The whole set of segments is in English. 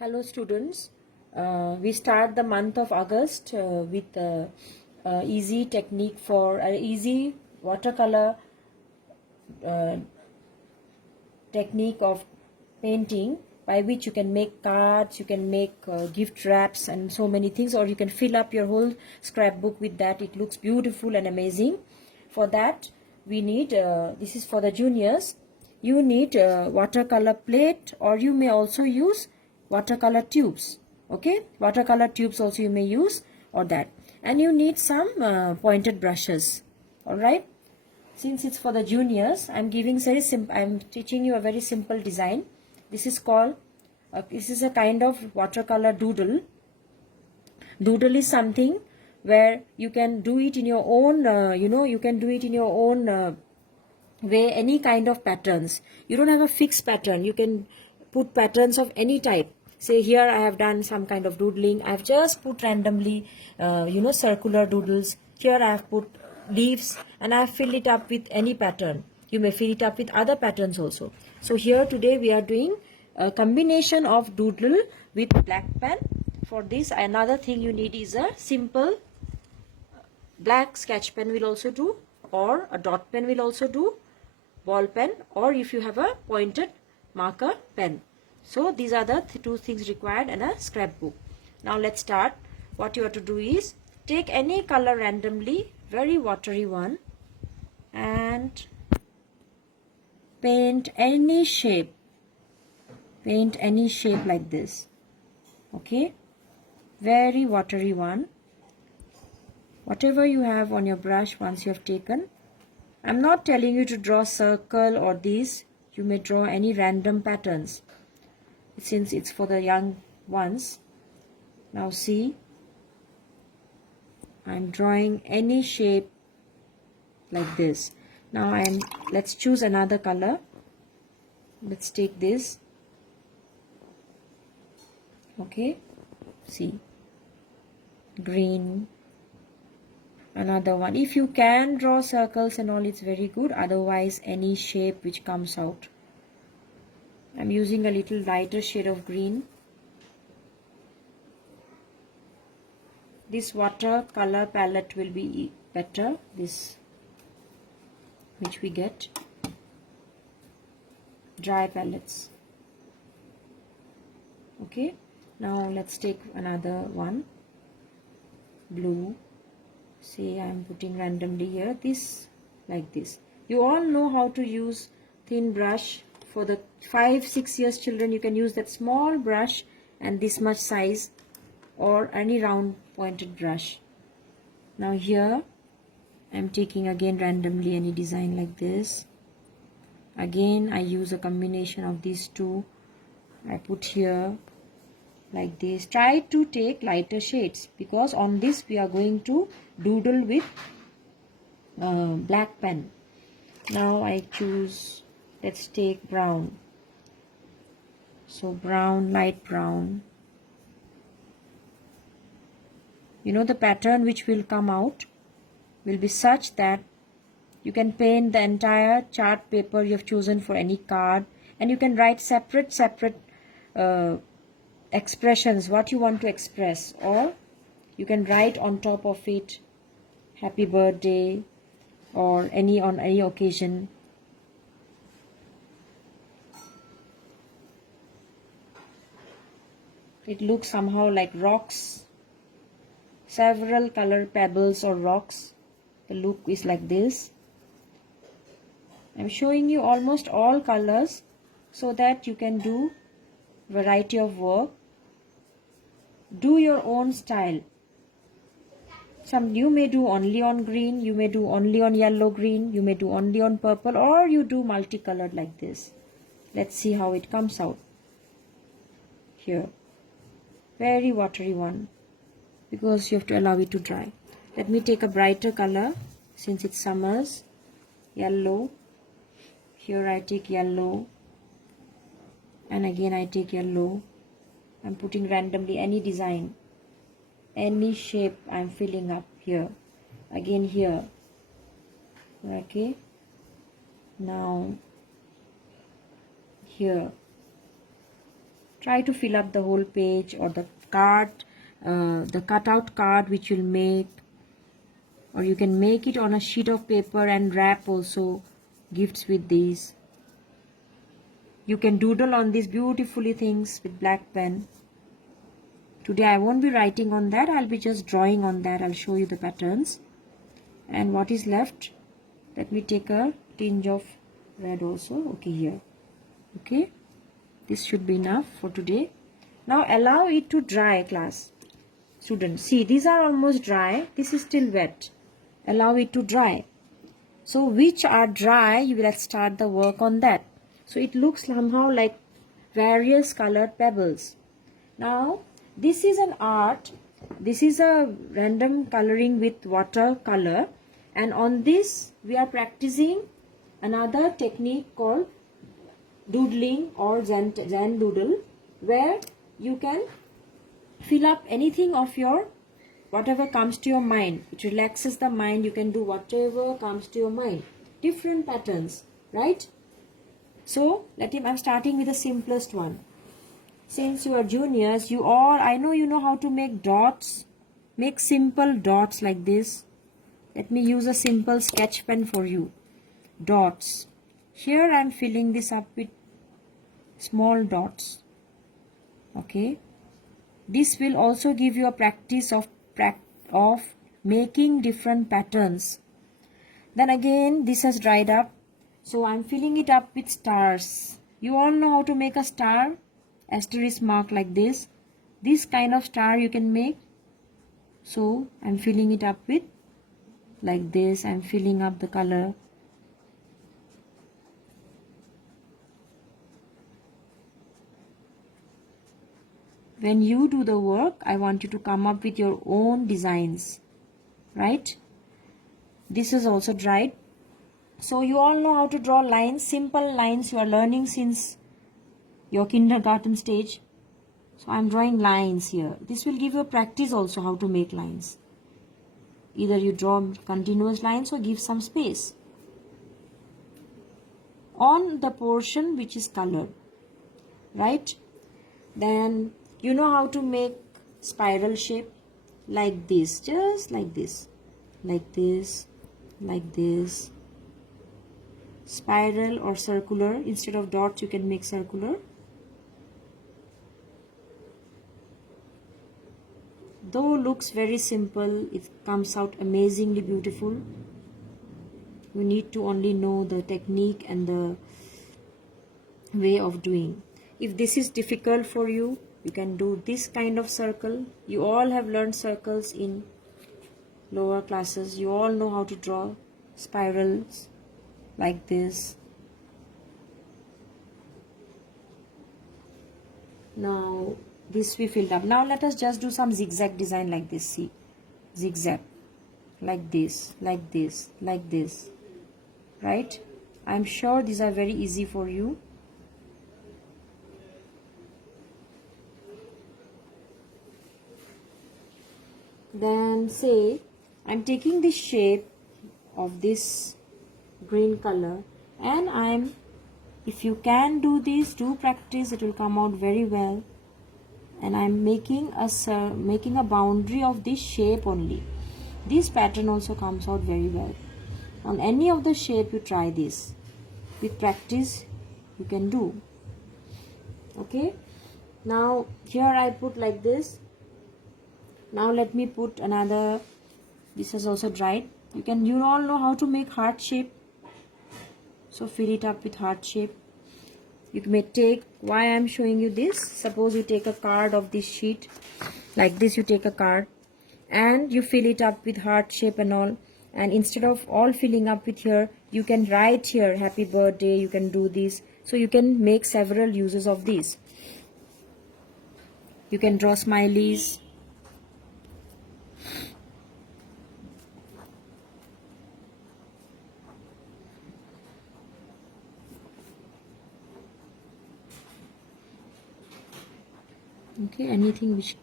Hello students, we start the month of August with easy technique for easy watercolor uh, technique of painting, by which you can make cards, you can make gift wraps and so many things, or you can fill up your whole scrapbook with that. It looks beautiful and amazing. For that we need, this is for the juniors, you need watercolor plate, or you may also use watercolor tubes. Okay, watercolor tubes also you may use, or that. And you need some pointed brushes. All right, since it's for the juniors, I'm teaching you a very simple design. This is called this is a kind of watercolor doodle. Doodle is something where you can do it in your own you can do it in your own way, any kind of patterns. You don't have a fixed pattern. You can put patterns of any type. Say here I have done some kind of doodling. I've just put randomly circular doodles. Here I have put leaves and I have filled it up with any pattern. You may fill it up with other patterns also. So here today we are doing a combination of doodle with black pen. For this, another thing you need is a simple black sketch pen will also do, or a dot pen will also do, ball pen, or if you have a pointed marker pen. So these are the two things required in a scrapbook. Now let's start. What you have to do is take any color randomly, very watery one, and paint any shape. Paint any shape like this. Okay, very watery one. Whatever you have on your brush, once you have taken, I'm not telling you to draw circle or these. You may draw any random patterns, since it's for the young ones. Now see, I'm drawing any shape like this. Now let's choose another color. Let's take this. Okay, see, green. Another one. If you can draw circles and all, it's very good. Otherwise, any shape which comes out. I'm using a little lighter shade of green. This watercolor palette will be better, this which we get, dry palettes. Okay, now let's take another one, blue. Say I'm putting randomly here, this like this. You all know how to use thin brush. For the 5-6 years children, you can use that small brush and this much size, or any round pointed brush. Now here I'm taking again randomly any design like this. Again I use a combination of these two. I put here like this. Try to take lighter shades, because on this we are going to doodle with black pen. Now I choose, let's take brown. So brown, light brown. You know, the pattern which will come out will be such that you can paint the entire chart paper you have chosen for any card, and you can write separate expressions, what you want to express, or you can write on top of it happy birthday, or on any occasion. It looks somehow like rocks, several color pebbles or rocks. The look is like this. I'm showing you almost all colors so that you can do variety of work. Do your own style. Some you may do only on green, you may do only on yellow green, you may do only on purple, or you do multicolored like this. Let's see how it comes out. Here, very watery one, because you have to allow it to dry. Let me take a brighter color, since it's summers. Yellow. Here I take yellow, and again I take yellow. I'm putting randomly any design, any shape I'm filling up here. Again here. Okay. Now here. Try to fill up the whole page or the card, the cutout card which you'll make, or you can make it on a sheet of paper and wrap also gifts with these. You can doodle on these beautifully things with black pen. Today I won't be writing on that, I'll be just drawing on that. I'll show you the patterns. And what is left, let me take a tinge of red also. Okay, here. Okay, this should be enough for today. Now allow it to dry, class. Students, see, these are almost dry. This is still wet. Allow it to dry. So which are dry, you will start the work on that. So it looks somehow like various colored pebbles. Now this is an art. This is a random coloring with watercolor, and on this we are practicing another technique called doodling or Zen doodle, where you can fill up anything of your whatever comes to your mind. It relaxes the mind. You can do whatever comes to your mind, different patterns, right? So I'm starting with the simplest one. Since you are juniors, you all, I know you know how to make dots. Make simple dots like this. Let me use a simple sketch pen for you. Dots. Here I am filling this up with small dots. Okay. This will also give you a practice of making different patterns. Then again, this has dried up, so I'm filling it up with stars. You all know how to make a star, asterisk mark like this. This kind of star you can make. So I'm filling it up with like this. I'm filling up the color. When you do the work, I want you to come up with your own designs, right? This is also dried. So you all know how to draw lines, simple lines you are learning since your kindergarten stage. So I'm drawing lines here. This will give you a practice also how to make lines. Either you draw continuous lines or give some space on the portion which is colored, right? Then you know how to make spiral shape like this, just like this, like this, like this. Spiral or circular. Instead of dots, you can make circular. Though looks very simple, it comes out amazingly beautiful. You need to only know the technique and the way of doing. If this is difficult for you, you can do this kind of circle. You all have learned circles in lower classes. You all know how to draw spirals like this. Now this we filled up. Now let us just do some zigzag design like this. See, zigzag like this, like this, like this, right? I'm sure these are very easy for you. Then say I'm taking the shape of this green color, and if you can do this, do practice, it will come out very well. And I'm making a boundary of this shape only. This pattern also comes out very well. On any of the shape you try this. With practice you can do. Okay. Now here I put like this. Now let me put another. This is also dried. You all know how to make heart shape. So fill it up with heart shape. You may take, why I am showing you this, suppose you take a card of this sheet like this. You take a card and you fill it up with heart shape and all, and instead of all filling up with here, you can write here happy birthday. You can do this. So you can make several uses of these. You can draw smileys. Okay, anything which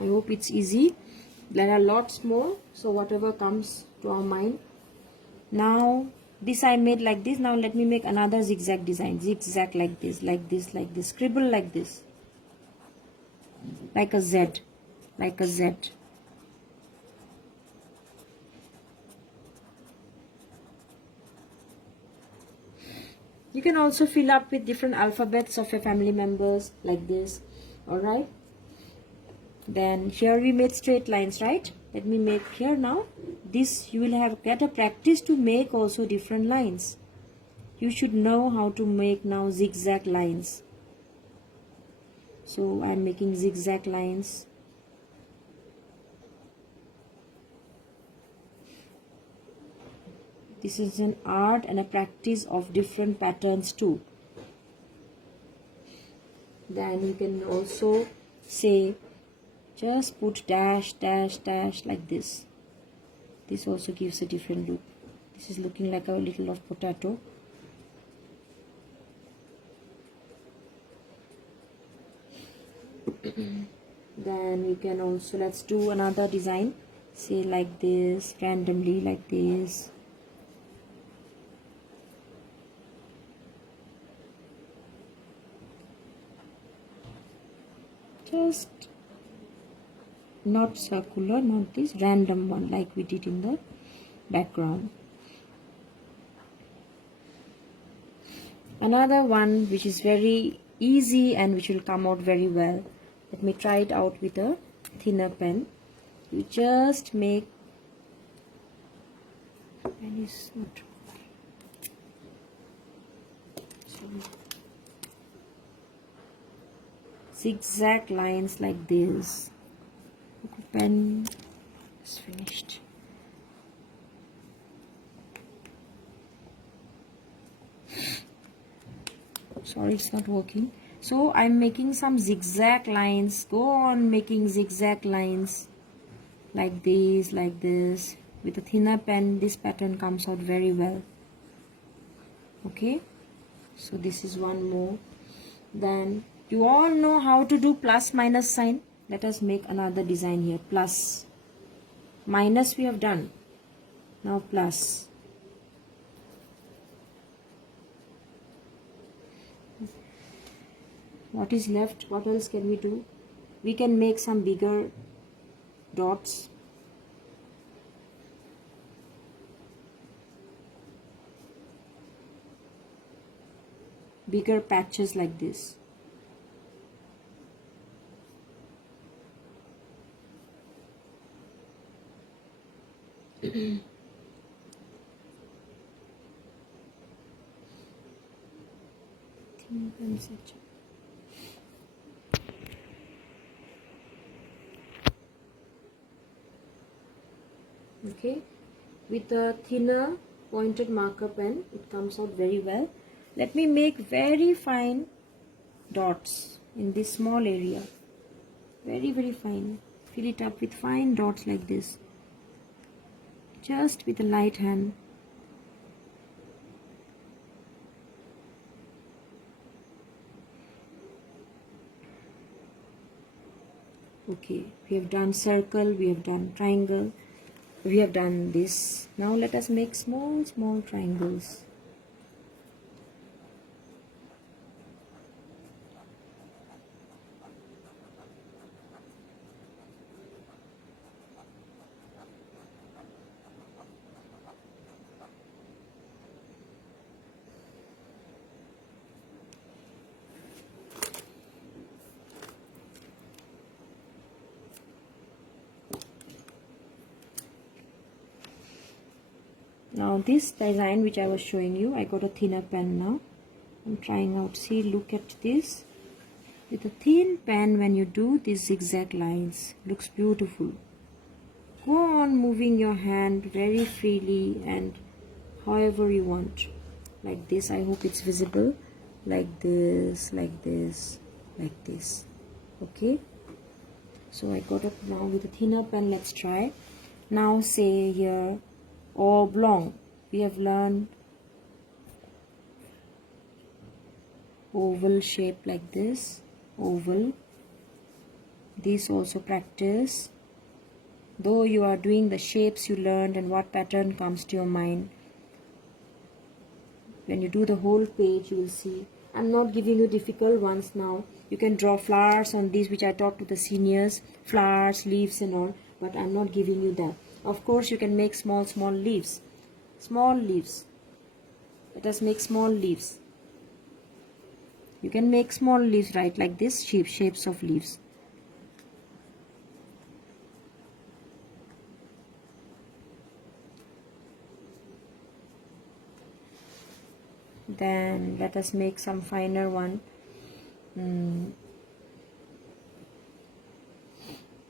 I hope it's easy. There are lots more, so whatever comes to our mind. Now this I made like this. Now let me make another zigzag design. Zigzag like this, like this, like this. Scribble like this, like a Z, like a Z. You can also fill up with different alphabets of your family members like this. Alright. Then here we made straight lines, right? Let me make here now. This you will have get a practice to make also different lines. You should know how to make now zigzag lines. So I'm making zigzag lines. This is an art and a practice of different patterns too. Then you can also say just put dash dash dash like this. This also gives a different look. This is looking like a little of potato. Then we can also, let's do another design. Say like this, randomly like this. Just not circular, not this, random one like we did in the background. Another one which is very easy and which will come out very well. Let me try it out with a thinner pen. You just make, pen is not, sorry, zigzag lines like this. Pen is finished. Sorry, it's not working. So I'm making some zigzag lines. Go on making zigzag lines like this, like this. With a thinner pen, this pattern comes out very well. Okay, so this is one more. Then you all know how to do plus minus sign. Let us make another design here. Plus, minus we have done. Now plus. What is left? What else can we do? We can make some bigger dots. Bigger patches like this. Okay, with a thinner pointed marker pen it comes out very well. Let me make very fine dots in this small area, very fine. Fill it up with fine dots like this, just with a light hand. Okay, we have done circle, we have done triangle, we have done this. Now let us make small triangles. Now this design which I was showing you, I got a thinner pen now. I'm trying out. See, look at this. With a thin pen, when you do these zigzag lines, looks beautiful. Go on moving your hand very freely and however you want. Like this, I hope it's visible. Like this, like this, like this. Okay. So I got it now with a thinner pen. Let's try. Now say here, oblong. We have learned oval shape like this, oval. This also practice. Though you are doing the shapes you learned and what pattern comes to your mind, When you do the whole page, you will see. I'm not giving you difficult ones now. You can draw flowers on these, which I taught to the seniors, flowers, leaves and all, but I'm not giving you that. Of course, you can make small leaves. Small leaves. Let us make small leaves. You can make small leaves, right, like this, shapes of leaves. Then let us make some finer one.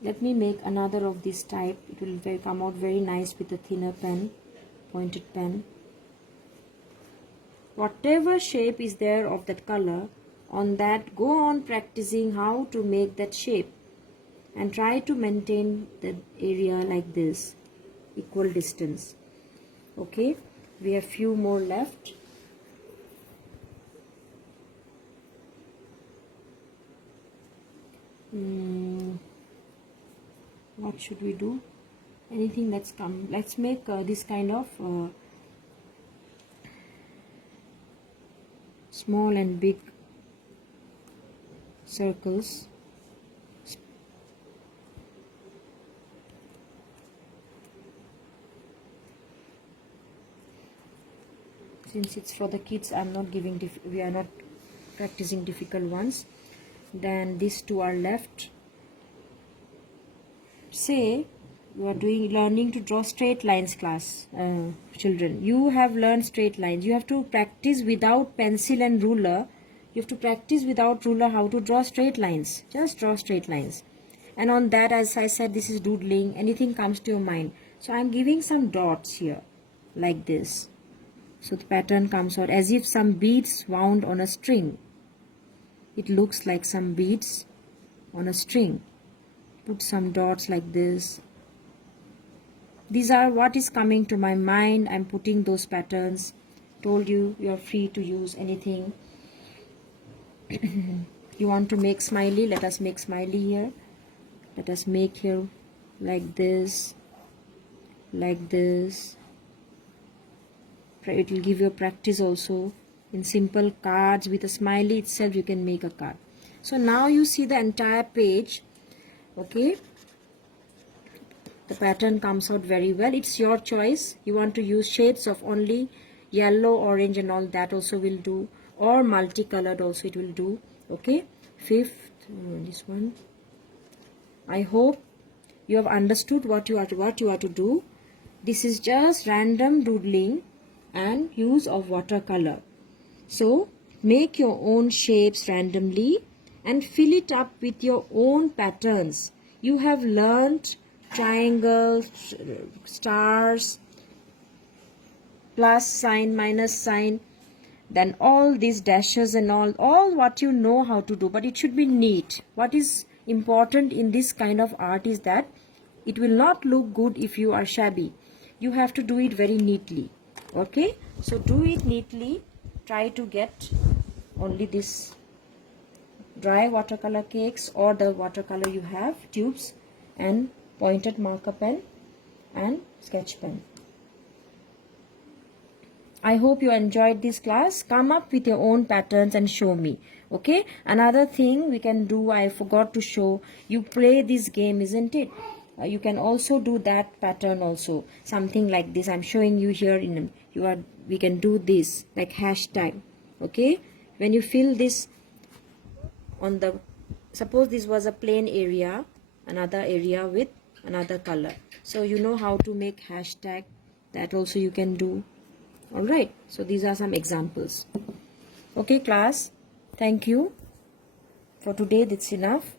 Let me make another of this type. It will come out very nice with a thinner pen, pointed pen. Whatever shape is there of that color, on that go on practicing how to make that shape and try to maintain the area like this, equal distance. Okay, we have few more left. What should we do? Anything that's come. Let's make this kind of small and big circles. Since it's for the kids, I'm not giving we are not practicing difficult ones. Then these two are left. Say you are learning to draw straight lines, class, children. You have learned straight lines. You have to practice without pencil and ruler. You have to practice without ruler how to draw straight lines. Just draw straight lines. And on that, as I said, this is doodling. Anything comes to your mind. So I'm giving some dots here, like this. So the pattern comes out as if some beads wound on a string. It looks like some beads on a string. Put some dots like this. These are what is coming to my mind. I'm putting those patterns. Told you, you're free to use anything. You want to make smiley? Let us make smiley here. Let us make here like this. Like this. It will give you a practice also. In simple cards with a smiley itself, you can make a card. So now you see the entire page. Okay, the pattern comes out very well. It's your choice. You want to use shades of only yellow, orange and all, that also will do, or multicolored also it will do. Okay, fifth, this one. I hope you have understood what you are to do. This is just random doodling and use of watercolor. So make your own shapes randomly and fill it up with your own patterns. You have learned triangles, stars, plus sign, minus sign, then all these dashes and all what you know how to do, but it should be neat. What is important in this kind of art is that it will not look good if you are shabby. You have to do it very neatly. Okay, so do it neatly. Try to get only this dry watercolor cakes or the watercolor you have, tubes, and pointed marker pen and sketch pen. I hope you enjoyed this class. Come up with your own patterns and show me. Okay, another thing we can do, I forgot to show, you play this game, isn't it? You can also do that pattern also, something like this. I'm showing you here. We can do this like hashtag. Okay, when you fill this on the, suppose this was a plain area, another area with another color, so you know how to make hashtag. That also you can do. All right, so these are some examples. Okay class, thank you for today. That's enough.